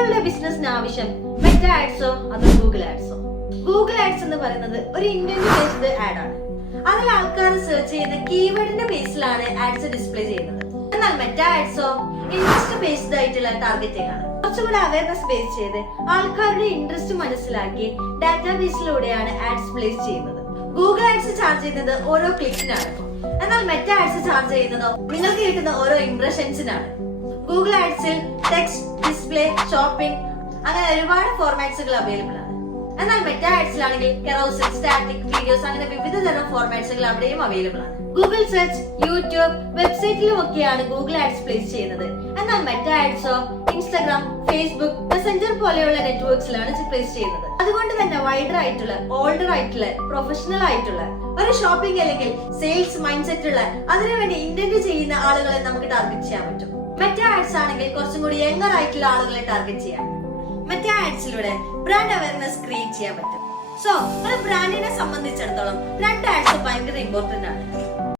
നിങ്ങളുടെ ബിസിനസിന് ആവശ്യം മെറ്റ ആഡ്സോ അതോ ഗൂഗിൾ ആഡ്സോ? ഗൂഗിൾ ആഡ്സ് എന്ന് പറയുന്നത് ഒരു ഇന്റന്റ് ബേസ്ഡ് ആഡ് ആണ്. അതിൽ ആൾക്കാർ സെർച്ച് ചെയ്യുന്ന കീവേഡിന്റെ ബേസിലാണ് ആഡ്സ് ഡിസ്പ്ലേ ചെയ്യുന്നത്. എന്നാൽ മെറ്റ ആഡ്സോ ഇൻട്രസ്റ്റ് ബേസ്ഡ് ആയിട്ടുള്ള ടാർഗറ്റിംഗ് ആണ്. കുറച്ചുകൂടെ അവയർനെസ് ബേസ് ചെയ്ത് ആൾക്കാരുടെ ഇൻട്രസ്റ്റ് മനസ്സിലാക്കി ഡാറ്റാബേസിലൂടെയാണ് ആഡ്സ് പ്ലേസ് ചെയ്യുന്നത്. ഗൂഗിൾ ആഡ്സ് ചാർജ് ചെയ്യുന്നത് ഓരോ ക്ലിക്കിനാണ്. എന്നാൽ മെറ്റ ആഡ്സ് ചാർജ് ചെയ്യുന്നതോ നിങ്ങൾക്ക് കിട്ടുന്ന ഓരോ ഇംപ്രഷൻസിനാണ്. ഗൂഗിൾ ആഡ്സിൽ ടെക്സ്റ്റ്, ഡിസ്പ്ലേ, ഷോപ്പിംഗ് അങ്ങനെ ഒരുപാട് ഫോർമാറ്റ്സുകൾ അവൈലബിൾ ആണ്. എന്നാൽ മെറ്റ ആഡ്സിലാണെങ്കിൽ കെറോസൽ, സ്റ്റാറ്റിക്, വീഡിയോസ് അങ്ങനെ വിവിധ തരം ഫോർമാറ്റ്സുകൾ അവിടെയും അവൈലബിൾ ആണ്. ഗൂഗിൾ സെർച്ച്, യൂട്യൂബ്, വെബ്സൈറ്റിലും ഒക്കെയാണ് ഗൂഗിൾ ആഡ്സ് പ്ലേസ് ചെയ്യുന്നത്. എന്നാൽ മെറ്റ ആഡ്സോ ഇൻസ്റ്റാഗ്രാം, ഫേസ്ബുക്ക്, മെസഞ്ചർ പോലെയുള്ള നെറ്റ്വർക്ക്സിലാണ് പ്ലേസ് ചെയ്യുന്നത്. അതുകൊണ്ട് തന്നെ വൈഡർ ആയിട്ടുള്ള, ഓൾഡർ ആയിട്ടുള്ള, പ്രൊഫഷണൽ ആയിട്ടുള്ള ഒരു ഷോപ്പിംഗ് അല്ലെങ്കിൽ സെയിൽസ് മൈൻഡ് സെറ്റ് ഉള്ള അതിനുവേണ്ടി ഇന്റന്റ് ചെയ്യുന്ന ആളുകളെ നമുക്ക് ടാർഗറ്റ് ചെയ്യാൻ പറ്റും. മെറ്റ ആഡ്സ് ആണെങ്കിൽ കുറച്ചും കൂടി യങ്ങർ ആയിട്ടുള്ള ആളുകളെ ടാർഗറ്റ് ചെയ്യാം. മെറ്റ ആഡ്സിലൂടെ ബ്രാൻഡ് അവയർനെസ് ക്രിയേറ്റ് ചെയ്യാൻ പറ്റും. സോ ഒരു ബ്രാൻഡിനെ സംബന്ധിച്ചിടത്തോളം രണ്ട് ആഡ്സ് ഭയങ്കര ഇമ്പോർട്ടന്റ് ആണ്.